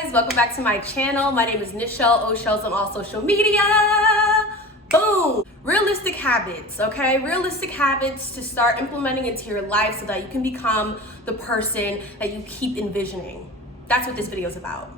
guys, welcome back to my channel. My name is Nichelle Ohshells on all social media. Boom! Realistic habits, okay? Realistic habits to start implementing into your life so that you can become the person that you keep envisioning. That's what this video is about.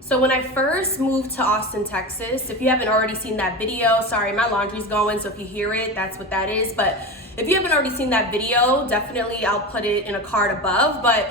So when I first moved to Austin, Texas, if you haven't already seen that video, sorry, my laundry's going, so if you hear it, that's what that is. But if you haven't already seen that video, definitely I'll put it in a card above. But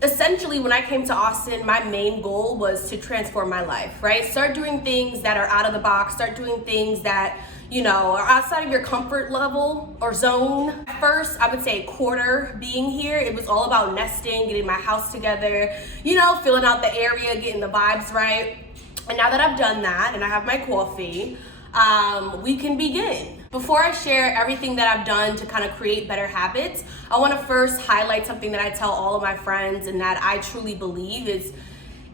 essentially, when I came to Austin, my main goal was to transform my life, right? Start doing things that are out of the box, start doing things that, you know, are outside of your comfort level or zone. First, I would say a quarter being here, it was all about nesting, getting my house together, you know, filling out the area, getting the vibes right. And now that I've done that and I have my coffee, we can begin. Before I share everything that I've done to kind of create better habits, I want to first highlight something that I tell all of my friends and that I truly believe is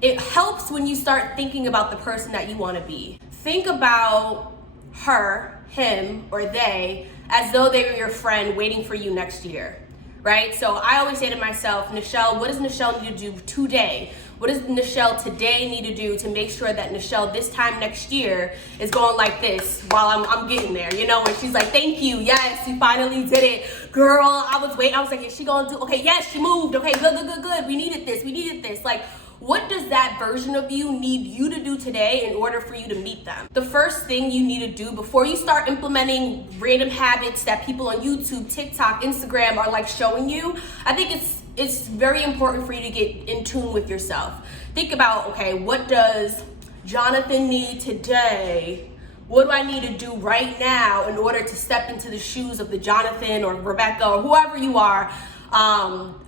it helps when you start thinking about the person that you want to be. Think about her, him, or they as though they were your friend waiting for you next year, right? So I always say to myself, Nichelle, what does Nichelle need to do today? What does Nichelle today need to do to make sure that Nichelle this time next year is going like this while I'm getting there, you know? And she's like, thank you, yes, you finally did it. Girl, I was waiting, I was like, is she gonna do, okay, yes, she moved, okay, good, we needed this. Like, what does that version of you need you to do today in order for you to meet them? The first thing you need to do before you start implementing random habits that people on YouTube, TikTok, Instagram are like showing you, I think it's very important for you to get in tune with yourself. Think about, okay, what does Jonathan need today? What do I need to do right now in order to step into the shoes of the Jonathan or Rebecca or whoever you are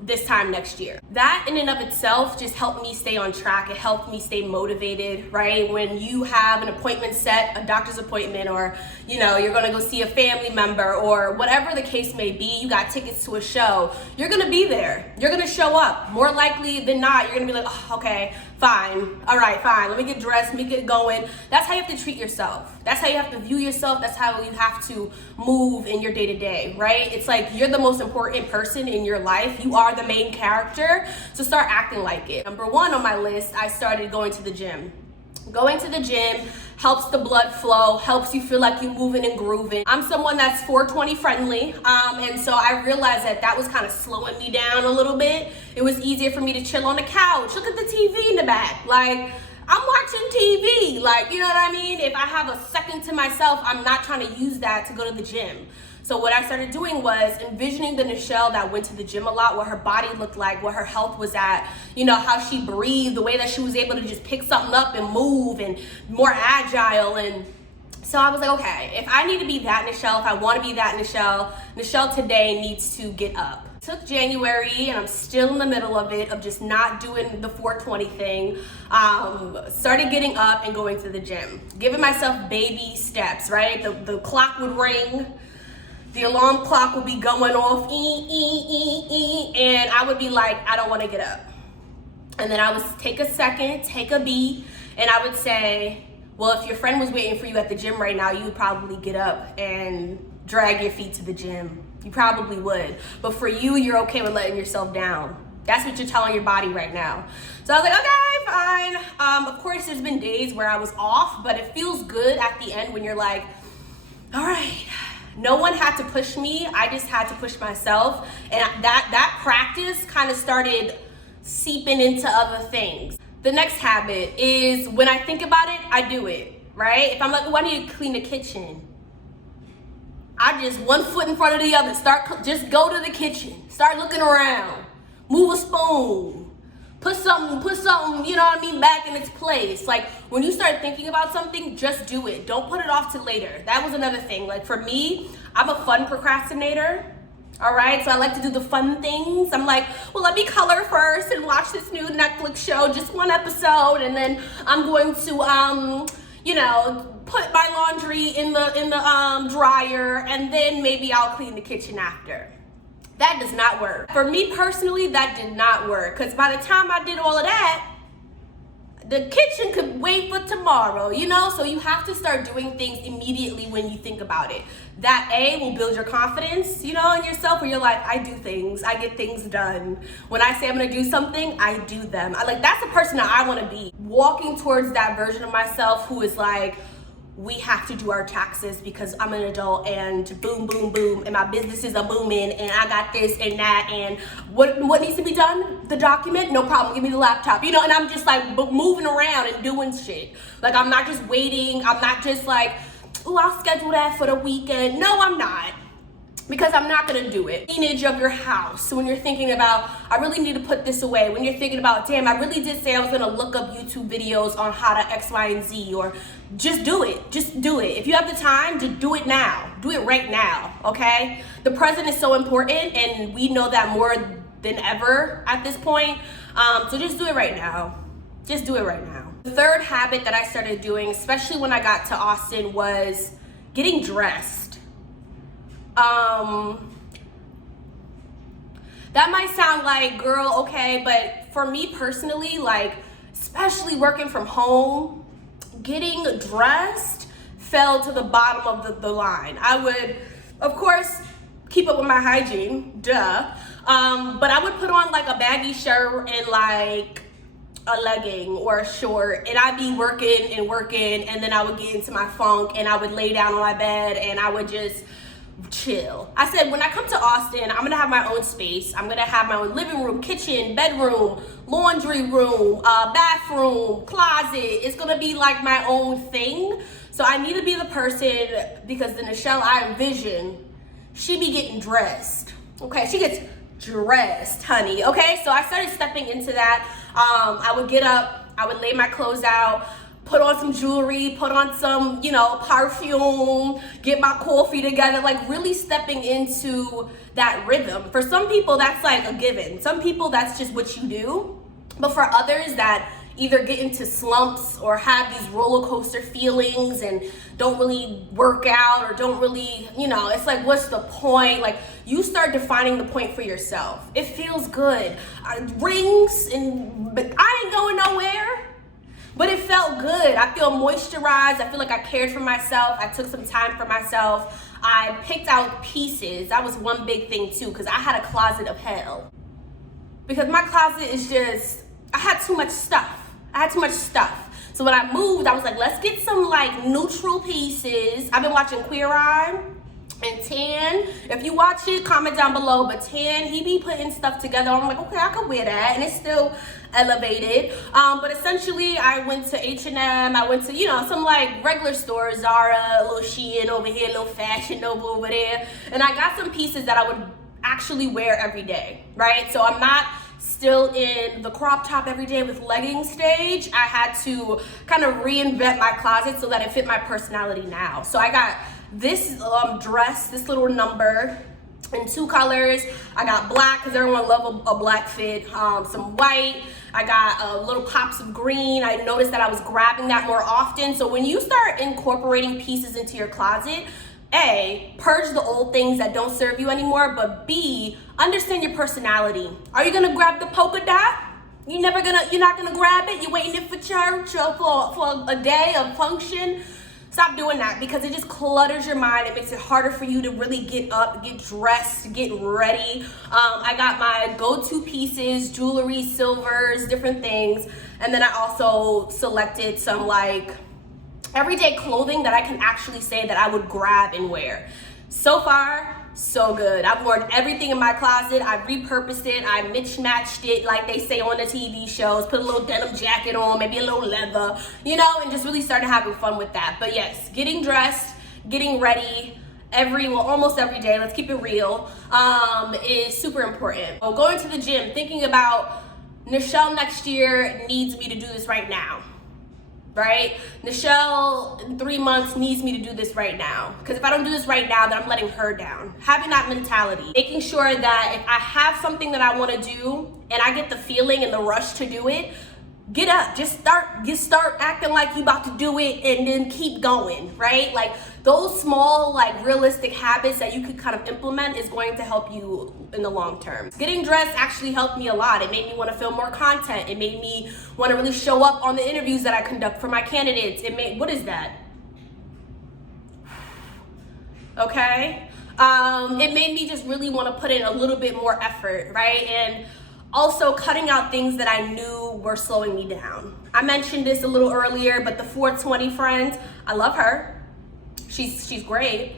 this time next year? That in and of itself just helped me stay on track. It helped me stay motivated, right? When you have an appointment set, a doctor's appointment, or you know, you're gonna go see a family member or whatever the case may be, you got tickets to a show, you're gonna be there. You're gonna show up. More likely than not, you're gonna be like, oh, okay, fine. All right, fine. Let me get dressed, let me get going. That's how you have to treat yourself. That's how you have to view yourself. That's how you have to move in your day-to-day, right? It's like you're the most important person in your life. You are the main character, so start acting like it. Number one on my list, I started going to the gym. Going to the gym helps the blood flow, helps you feel like you're moving and grooving. I'm someone that's 420 friendly, and so I realized that was kind of slowing me down a little bit. It was easier for me to chill on the couch, look at the TV in the back. Like, I'm watching TV, like, you know what I mean? If I have a second to myself, I'm not trying to use that to go to the gym. So what I started doing was envisioning the Nichelle that went to the gym a lot, what her body looked like, what her health was at, you know, how she breathed, the way that she was able to just pick something up and move and more agile. And so I was like, okay, if I need to be that Nichelle, if I want to be that Nichelle today needs to get up. Took January and I'm still in the middle of it, of just not doing the 420 thing. Started getting up and going to the gym, giving myself baby steps, right? The clock would ring. The alarm clock would be going off, and I would be like, I don't want to get up. And then I would take a second, take a beat, and I would say, well, if your friend was waiting for you at the gym right now, you would probably get up and drag your feet to the gym. You probably would. But for you, you're okay with letting yourself down. That's what you're telling your body right now. So I was like, okay, fine. Of course, there's been days where I was off, but it feels good at the end when you're like, all right. No one had to push me. I just had to push myself. And that practice kind of started seeping into other things. The next habit is when I think about it, I do it, right? If I'm like, oh, I need to clean the kitchen, I just one foot in front of the other. Just go to the kitchen. Start looking around. Move a spoon. Put something, you know what I mean, back in its place. Like, when you start thinking about something, just do it. Don't put it off to later. That was another thing. Like, for me, I'm a fun procrastinator, all right? So I like to do the fun things. I'm like, well, let me color first and watch this new Netflix show, just one episode, and then I'm going to, you know, put my laundry in the dryer, and then maybe I'll clean the kitchen after. That does not work. For me personally, that did not work, because by the time I did all of that, the kitchen could wait for tomorrow, you know? So you have to start doing things immediately when you think about it. That A, will build your confidence, you know, in yourself, where you're like, I do things, I get things done. When I say I'm gonna do something, I do them. That's the person that I wanna be. Walking towards that version of myself who is like, we have to do our taxes because I'm an adult and boom, boom, boom, and my businesses are booming and I got this and that, and what needs to be done? The document? No problem, give me the laptop, you know, and I'm just like moving around and doing shit. Like, I'm not just waiting, I'm not just like, oh, I'll schedule that for the weekend. No, I'm not. Because I'm not gonna do it. Image of your house. So when you're thinking about, I really need to put this away. When you're thinking about, damn, I really did say I was gonna look up YouTube videos on how to X, Y, and Z, or just do it. Just do it. If you have the time, just do it now. Do it right now, okay? The present is so important, and we know that more than ever at this point. So just do it right now. Just do it right now. The third habit that I started doing, especially when I got to Austin, was getting dressed. That might sound like, girl, okay, but for me personally, like, especially working from home, getting dressed fell to the bottom of the line. I would, of course, keep up with my hygiene, duh, but I would put on like a baggy shirt and like a legging or a short, and I'd be working, and then I would get into my funk, and I would lay down on my bed, and I would just chill. I said, when I come to Austin, I'm gonna have my own space. I'm gonna have my own living room, kitchen, bedroom, laundry room, bathroom, closet. It's gonna be like my own thing. So I need to be the person, because the Nichelle I envision, she be getting dressed. Okay, she gets dressed, honey. Okay, so I started stepping into that. I would get up, I would lay my clothes out, put on some jewelry, put on some, you know, perfume, get my coffee together, like really stepping into that rhythm. For some people, that's like a given. Some people, that's just what you do. But for others that either get into slumps or have these roller coaster feelings and don't really work out or don't really, you know, it's like, what's the point? Like, you start defining the point for yourself. It feels good. Rings, but I ain't going nowhere. But it felt good. I feel moisturized. I feel like I cared for myself. I took some time for myself. I picked out pieces. That was one big thing too, because I had a closet of hell. Because my closet is just, I had too much stuff. So when I moved, I was like, let's get some like neutral pieces. I've been watching Queer Eye. And Tan, if you watch it, comment down below. But Tan, he be putting stuff together. I'm like, okay, I could wear that, and it's still elevated. But essentially, I went to H&M. I went to, you know, some like regular stores, Zara, a little Shein over here, a little Fashion Nova over there, and I got some pieces that I would actually wear every day, right? So I'm not still in the crop top every day with leggings stage. I had to kind of reinvent my closet so that it fit my personality now. So I got this dress, this little number, in 2 colors. I got black, because everyone loves a black fit, some white. I got little pops of green. I noticed that I was grabbing that more often. So when you start incorporating pieces into your closet, A, purge the old things that don't serve you anymore, but B, understand your personality. Are you gonna grab the polka dot? You're not gonna grab it? You're waiting it for church or for a day, a function? Stop doing that, because it just clutters your mind. It makes it harder for you to really get up, get dressed, get ready. I got my go-to pieces, jewelry, silvers, different things. And then I also selected some like everyday clothing that I can actually say that I would grab and wear. So far, so good. I've worn everything in my closet. I repurposed it. I mismatched it like they say on the TV shows. Put a little denim jacket on, maybe a little leather, you know, and just really started having fun with that. But yes, getting dressed, getting ready almost every day, let's keep it real, is super important. So going to the gym, thinking about Nichelle next year needs me to do this right now. Right? Nichelle in 3 months needs me to do this right now. Because if I don't do this right now, then I'm letting her down. Having that mentality. Making sure that if I have something that I want to do and I get the feeling and the rush to do it, get up, just start acting like you about to do it, and then keep going, right? Like those small, like realistic habits that you could kind of implement is going to help you in the long term. Getting dressed actually helped me a lot. It made me want to film more content. It made me want to really show up on the interviews that I conduct for my candidates. What is that? Okay. It made me just really want to put in a little bit more effort, right? And also cutting out things that I knew were slowing me down. I mentioned this a little earlier, but the 420 friend, I love her. She's great,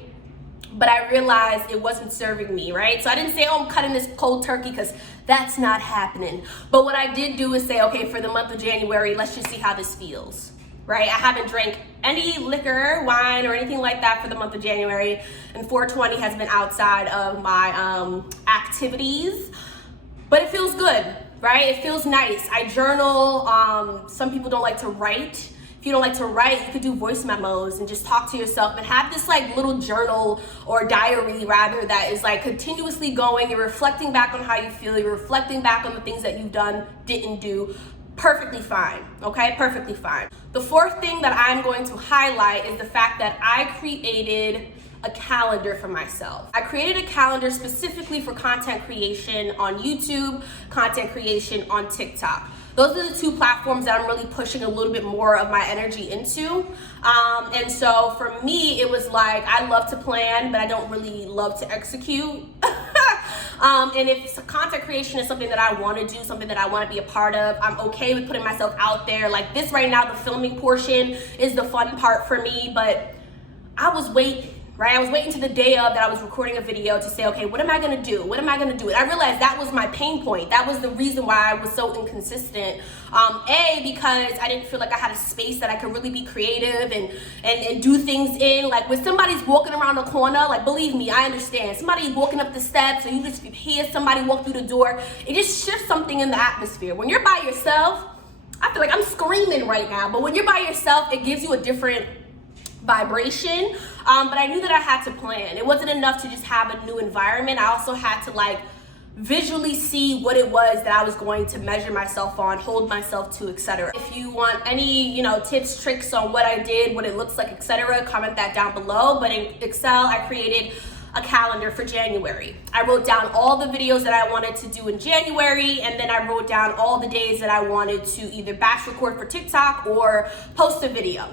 but I realized it wasn't serving me, right? So I didn't say, oh, I'm cutting this cold turkey, because that's not happening. But what I did do is say, okay, for the month of January, let's just see how this feels, right? I haven't drank any liquor, wine, or anything like that for the month of January, and 420 has been outside of my activities. But it feels good, right? It feels nice. I journal. Some people don't like to write. If you don't like to write, you could do voice memos and just talk to yourself and have this like little journal or diary rather that is like continuously going. You're reflecting back on how you feel. You're reflecting back on the things that you've done, didn't do. Perfectly fine, okay? Perfectly fine. The fourth thing that I'm going to highlight is the fact that I created a calendar for myself. I created a calendar specifically for content creation on YouTube, content creation on TikTok. Those are the two platforms that I'm really pushing a little bit more of my energy into. And so for me, it was like, I love to plan, but I don't really love to execute. And if content creation is something that I want to do, something that I want to be a part of, I'm okay with putting myself out there. Like this right now, the filming portion is the fun part for me, but I was waiting. Right? I was waiting to the day of that I was recording a video to say, okay, what am I gonna do? What am I gonna do? And I realized that was my pain point. That was the reason why I was so inconsistent. Because I didn't feel like I had a space that I could really be creative and do things in. Like when somebody's walking around the corner, like believe me, I understand. Somebody walking up the steps, or you just hear somebody walk through the door, it just shifts something in the atmosphere. When you're by yourself, I feel like I'm screaming right now, but when you're by yourself, it gives you a different vibration. But I knew that I had to plan. It wasn't enough to just have a new environment. I also had to like visually see what it was that I was going to measure myself on, hold myself to, etc. If you want any, tips, tricks on what I did, what it looks like, etc., comment that down below. But in Excel, I created a calendar for January. I wrote down all the videos that I wanted to do in January, and then I wrote down all the days that I wanted to either batch record for TikTok or post a video.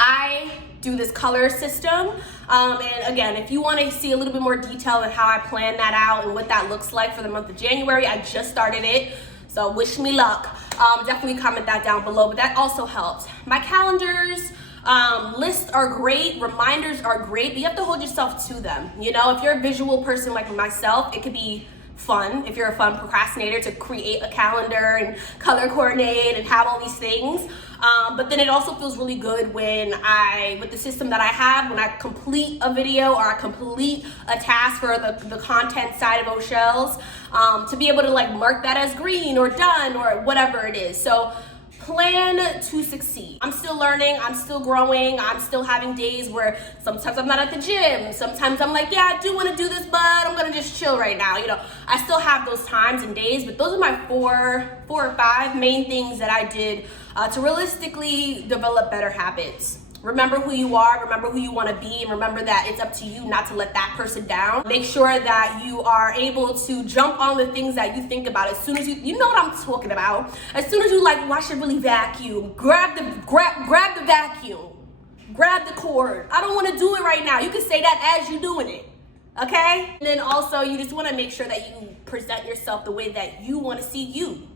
I do this color system, and again, if you want to see a little bit more detail on how I plan that out and what that looks like for the month of January, I just started it, so wish me luck. Definitely comment that down below, but that also helps. My calendars, lists are great, reminders are great, but you have to hold yourself to them. If you're a visual person like myself, it could be fun, if you're a fun procrastinator, to create a calendar and color coordinate and have all these things. But then it also feels really good when with the system that I have, when I complete a video or I complete a task for the content side of Ohshells, to be able to like mark that as green or done or whatever it is. So plan to succeed. I'm still learning, I'm still growing, I'm still having days where sometimes I'm not at the gym, sometimes I'm like, yeah, I do want to do this, but I'm gonna just chill right now. I still have those times and days, but those are my four or five main things that I did to realistically develop better habits. Remember who you are, remember who you want to be, and remember that it's up to you not to let that person down. Make sure that you are able to jump on the things that you think about as soon as you know what I'm talking about. As soon as you like, well, I should really vacuum, grab the vacuum, grab the cord. I don't want to do it right now. You can say that as you're doing it, okay? And then also you just want to make sure that you present yourself the way that you want to see you.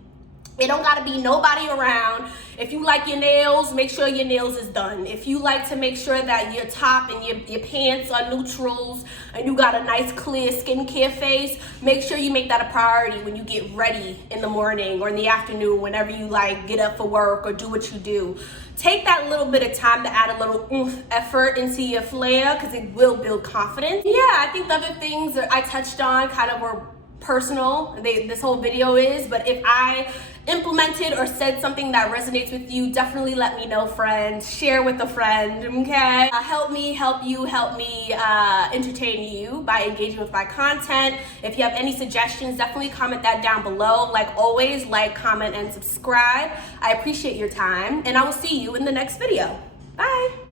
It don't gotta be nobody around. If you like your nails, make sure your nails is done. If you like to make sure that your top and your pants are neutrals and you got a nice clear skincare face, make sure you make that a priority when you get ready in the morning or in the afternoon, whenever you like get up for work or do what you do. Take that little bit of time to add a little oomph effort into your flair, because it will build confidence. Yeah, I think the other things that I touched on kind of were personal this whole video is, but if I implemented or said something that resonates with you, definitely let me know, friend. Share with a friend, okay? Help me entertain you by engaging with my content. If you have any suggestions, definitely comment that down below. Like always, like, comment, and subscribe. I appreciate your time, and I will see you in the next video. Bye.